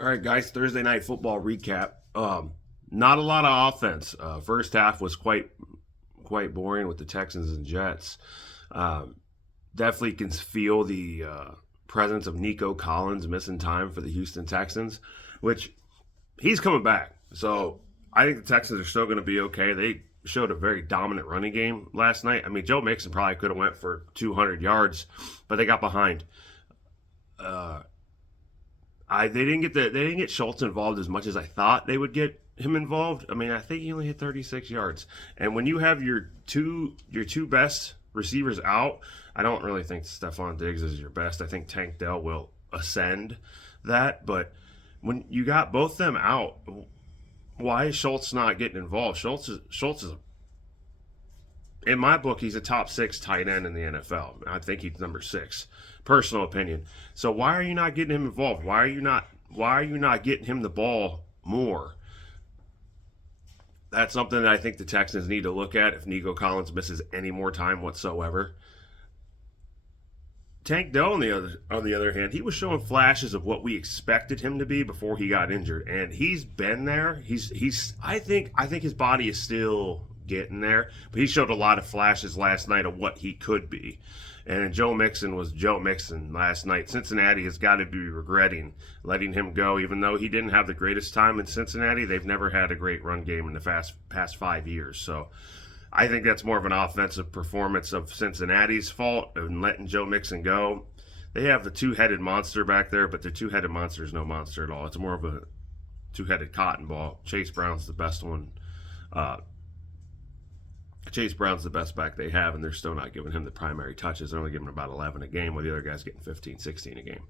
All right, guys. Thursday night football recap. Not a lot of offense. First half was quite boring with the Texans and Jets. Um, Definitely can feel the presence of Nico Collins missing time for the Houston Texans, which he's coming back. So I think the Texans are still going to be okay. They showed a very dominant running game last night. I mean, Joe Mixon probably could have went for 200 yards, but they got behind. Uh, they didn't get Schultz involved as much as I thought they would get him involved. I mean, I think he only hit 36 yards. And when you have your two best receivers out, I don't really think Stephon Diggs is your best. I think Tank Dell will ascend that, but when you got both them out, why is Schultz not getting involved? Schultz is in my book, he's a top six tight end in the NFL. I think he's number six. Personal opinion. So why are you not getting him involved? Why are you not getting him the ball more? That's something that I think the Texans need to look at if Nico Collins misses any more time whatsoever. Tank Dell on the other hand, he was showing flashes of what we expected him to be before he got injured, and he's been there. He's I think his body is still getting there, but he showed a lot of flashes last night of what he could be. And Joe Mixon was Joe Mixon last night. Cincinnati has got to be regretting letting him go, even though he didn't have the greatest time in Cincinnati. They've never had a great run game in the past 5 years. So I think that's more of an offensive performance of Cincinnati's fault in letting Joe Mixon go. They have the two-headed monster back there, but the two-headed monster is no monster at all. It's more of a two-headed cotton ball. Chase Brown's the best one. Uh, Chase Brown's the best back they have, and they're still not giving him the primary touches. They're only giving him about 11 a game, while the other guy's getting 15, 16 a game.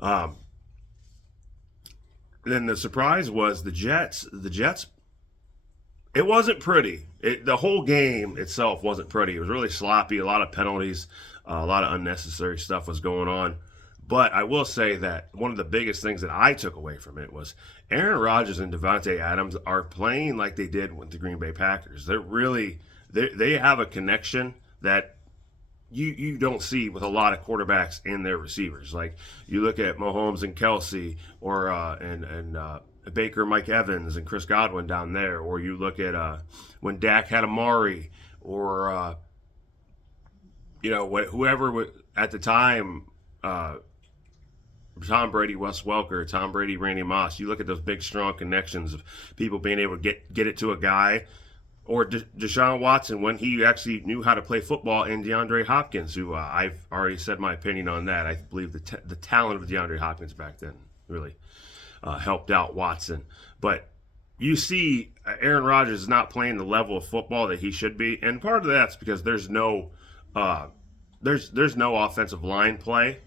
Um, then the surprise was the Jets. The Jets, it wasn't pretty. The whole game itself wasn't pretty. It was really sloppy, a lot of penalties, a lot of unnecessary stuff was going on. But I will say that one of the biggest things that I took away from it was Aaron Rodgers and Devontae Adams are playing like they did with the Green Bay Packers. They have a connection that you don't see with a lot of quarterbacks and their receivers. Like you look at Mahomes and Kelsey, or Baker, Mike Evans, and Chris Godwin down there, or you look at when Dak had Amari, or whoever at the time. Tom Brady, Wes Welker, Tom Brady, Randy Moss. You look at those big, strong connections of people being able to get it to a guy, or Deshaun Watson when he actually knew how to play football, and DeAndre Hopkins, who I've already said my opinion on that. I believe the talent of DeAndre Hopkins back then really helped out Watson. But you see, Aaron Rodgers is not playing the level of football that he should be, and part of that's because there's no offensive line play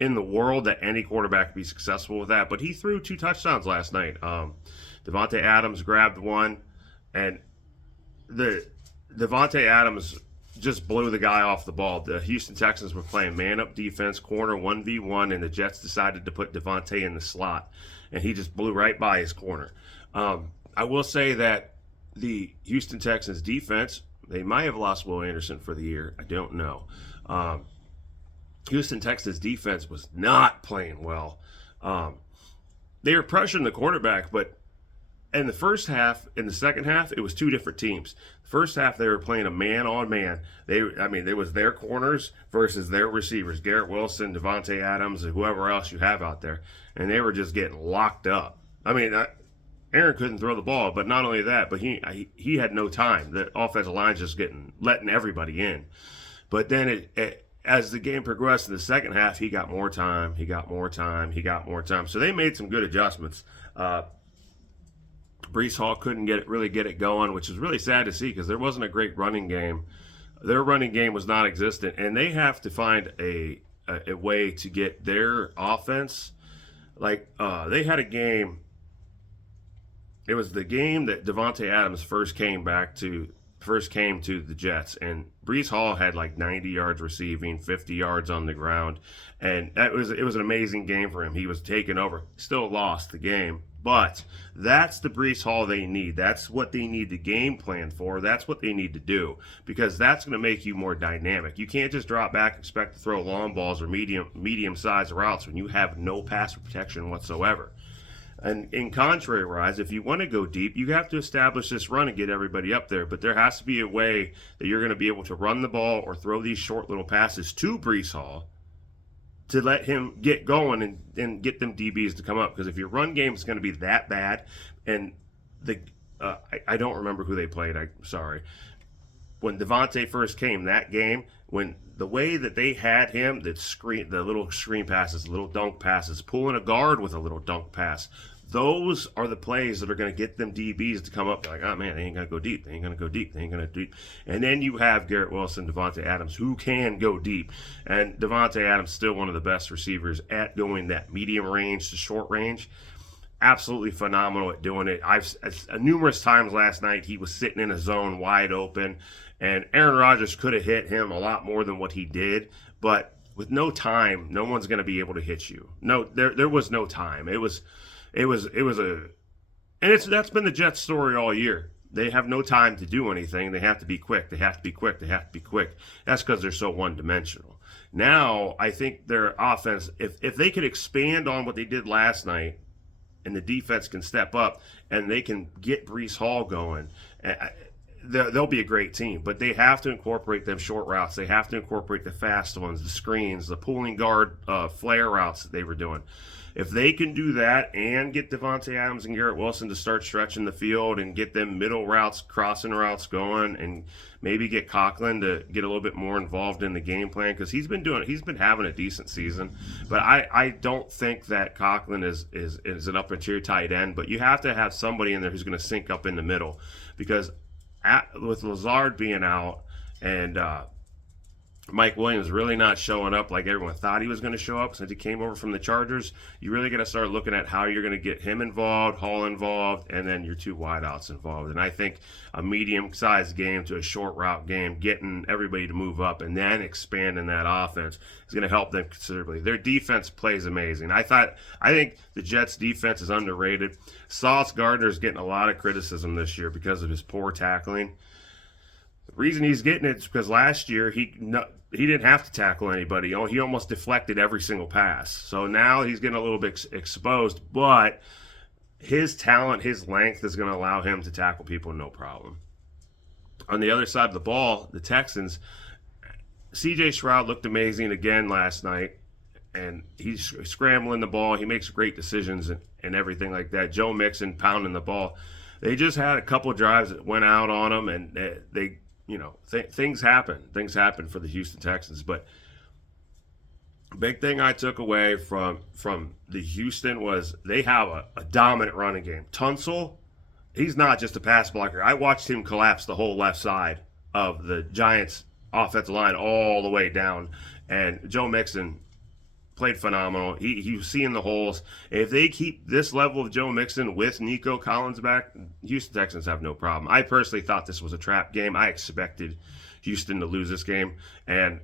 in the world that any quarterback could be successful with that. But he threw 2 touchdowns last night. Devontae Adams grabbed one, and the Devontae Adams just blew the guy off the ball. The Houston Texans were playing man-up defense, corner 1v1, and the Jets decided to put Devontae in the slot, and he just blew right by his corner. I will say that the Houston Texans defense, they might have lost Will Anderson for the year. I don't know. Houston Texans defense was not playing well. They were pressuring the quarterback, but in the first half, in the second half, it was 2 different teams. The first half, they were playing a man-on-man. It was their corners versus their receivers, Garrett Wilson, Devontae Adams, and whoever else you have out there, and they were just getting locked up. Aaron couldn't throw the ball, but not only that, but he had no time. The offensive line's just letting everybody in. But then as the game progressed in the second half, he got more time. So they made some good adjustments. Brees Hall couldn't really get it going, which is really sad to see because there wasn't a great running game. Their running game was non-existent, and they have to find a way to get their offense. Like they had a game. It was the game that Devontae Adams first came to the Jets, and Brees Hall had like 90 yards receiving, 50 yards on the ground, and it was an amazing game for him. He was taking over. Still lost the game, But that's the Brees Hall they need. That's what they need to game plan for. That's what they need to do because that's going to make you more dynamic. You can't just drop back and expect to throw long balls or medium sized routes when you have no pass protection whatsoever. And in contrary wise, if you want to go deep, you have to establish this run and get everybody up there. But there has to be a way that you're going to be able to run the ball or throw these short little passes to Brees Hall to let him get going and get them DBs to come up. Because if your run game is going to be that bad, and I don't remember who they played. I'm sorry. When Devontae first came, that game, when the way that they had him, the little screen passes, little dunk passes, pulling a guard with a little dunk pass, those are the plays that are going to get them DBs to come up. They're like, oh man, they ain't going to go deep. They ain't going to go deep. They ain't going to deep. And then you have Garrett Wilson, Devontae Adams, who can go deep. And Devontae Adams still one of the best receivers at going that medium range to short range. Absolutely phenomenal at doing it. Numerous times last night he was sitting in a zone wide open, and Aaron Rodgers could have hit him a lot more than what he did. But with no time, no one's going to be able to hit you. No, there was no time. That's been the Jets story all year. They have no time to do anything. They have to be quick. They have to be quick. They have to be quick. That's because they're so one-dimensional. Now, I think their offense, if they could expand on what they did last night, and the defense can step up, and they can get Brees Hall going, they'll be a great team. But they have to incorporate them short routes. They have to incorporate the fast ones, the screens, the pulling guard flare routes that they were doing. If they can do that and get Devontae Adams and Garrett Wilson to start stretching the field and get them middle routes, crossing routes going, and maybe get Conklin to get a little bit more involved in the game plan, because he's been having a decent season. But I don't think that Conklin is an upper tier tight end. But you have to have somebody in there who's going to sync up in the middle, because with Lazard being out and Mike Williams really not showing up like everyone thought he was going to show up since he came over from the Chargers, you really got to start looking at how you're going to get him involved, Hall involved, and then your two wideouts involved. And I think a medium-sized game to a short route game, getting everybody to move up and then expanding that offense is going to help them considerably. Their defense plays amazing. I think the Jets' defense is underrated. Sauce Gardner's getting a lot of criticism this year because of his poor tackling. The reason he's getting it is because last year he didn't have to tackle anybody. He almost deflected every single pass. So now he's getting a little bit exposed, but his talent, his length is going to allow him to tackle people no problem. On the other side of the ball, the Texans, C.J. Stroud looked amazing again last night, and he's scrambling the ball. He makes great decisions and everything like that. Joe Mixon pounding the ball. They just had a couple of drives that went out on them, and things happen. Things happen for the Houston Texans. But big thing I took away from the Houston was they have a dominant running game. Tunsil, he's not just a pass blocker. I watched him collapse the whole left side of the Giants' offensive line all the way down. And Joe Mixon played phenomenal. He was seeing the holes. If they keep this level of Joe Mixon with Nico Collins back, Houston Texans have no problem. I personally thought this was a trap game. I expected Houston to lose this game. And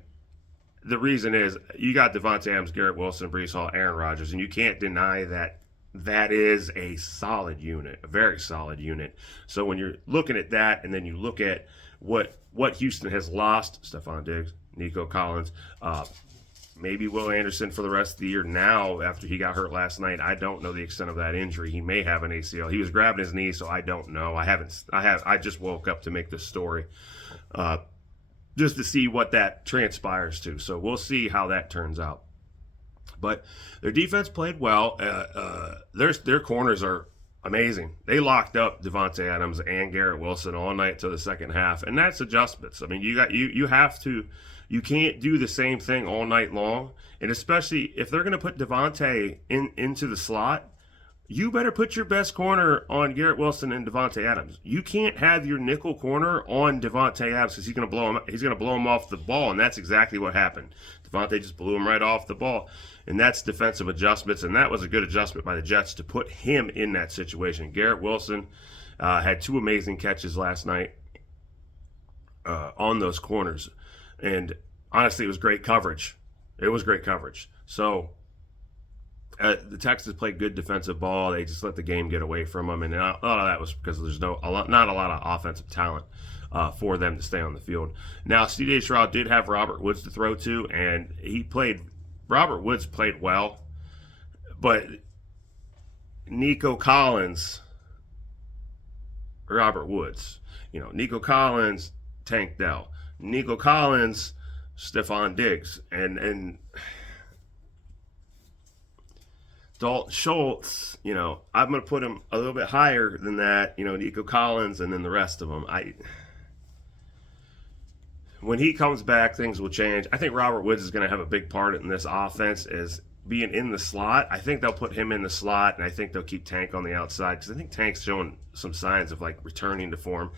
the reason is you got Devontae Adams, Garrett Wilson, Brees Hall, Aaron Rodgers, and you can't deny that is a solid unit, a very solid unit. So when you're looking at that, and then you look at what Houston has lost, Stephon Diggs, Nico Collins, maybe Will Anderson for the rest of the year now after he got hurt last night. I don't know the extent of that injury. He may have an ACL. He was grabbing his knee, so I don't know. I just woke up to make this story just to see what that transpires to. So we'll see how that turns out. But their defense played well. Their corners are amazing. They locked up Devontae Adams and Garrett Wilson all night to the second half, and that's adjustments. I mean, you have to. You can't do the same thing all night long, and especially if they're going to put Devontae into the slot, you better put your best corner on Garrett Wilson and Devontae Adams. You can't have your nickel corner on Devontae Adams because he's going to blow him off the ball, and that's exactly what happened. Devontae just blew him right off the ball, and that's defensive adjustments, and that was a good adjustment by the Jets to put him in that situation. Garrett Wilson had two amazing catches last night on those corners. And honestly, it was great coverage. So The Texans played good defensive ball. They just let the game get away from them, and a lot of that was because there's not a lot of offensive talent for them to stay on the field. Now, C.J. Stroud did have Robert Woods to throw to, and Robert Woods played well, but Nico Collins, Robert Woods, Nico Collins, Tank Dell, Nico Collins, Stephon Diggs, and Dalton Schultz, I'm going to put him a little bit higher than that, Nico Collins, and then the rest of them. When he comes back, things will change. I think Robert Woods is going to have a big part in this offense as being in the slot. I think they'll put him in the slot, and I think they'll keep Tank on the outside because I think Tank's showing some signs of returning to form.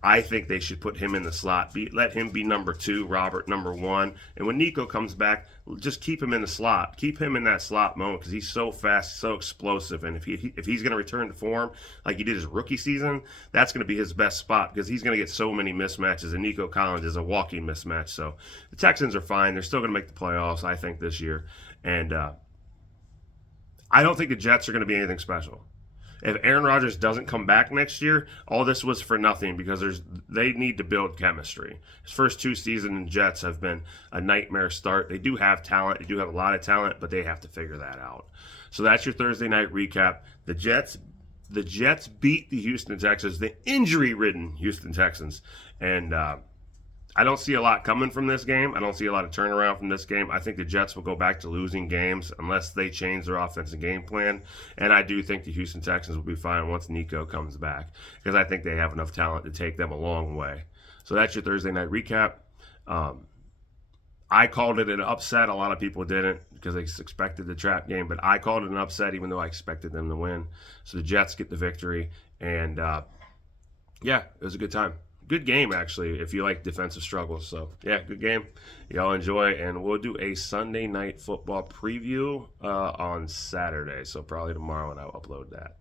I think they should put him in the slot. Let him be number 2, Robert number 1. And when Nico comes back, just keep him in the slot. Keep him in that slot moment because he's so fast, so explosive. And if he's going to return to form like he did his rookie season, that's going to be his best spot because he's going to get so many mismatches. And Nico Collins is a walking mismatch. So the Texans are fine. They're still going to make the playoffs, I think, this year. And I don't think the Jets are going to be anything special. If Aaron Rodgers doesn't come back next year, all this was for nothing because they need to build chemistry. His first 2 seasons in Jets have been a nightmare start. They do have talent. They do have a lot of talent, but they have to figure that out. So that's your Thursday night recap. The Jets beat the Houston Texans, the injury-ridden Houston Texans. And I don't see a lot coming from this game. I don't see a lot of turnaround from this game. I think the Jets will go back to losing games unless they change their offensive game plan. And I do think the Houston Texans will be fine once Nico comes back because I think they have enough talent to take them a long way. So that's your Thursday night recap. I called it an upset. A lot of people didn't because they expected the trap game, but I called it an upset even though I expected them to win. So the Jets get the victory. And, it was a good time. Good game, actually, if you like defensive struggles. So, good game. Y'all enjoy, and we'll do a Sunday night football preview on Saturday. So, probably tomorrow, and I'll upload that.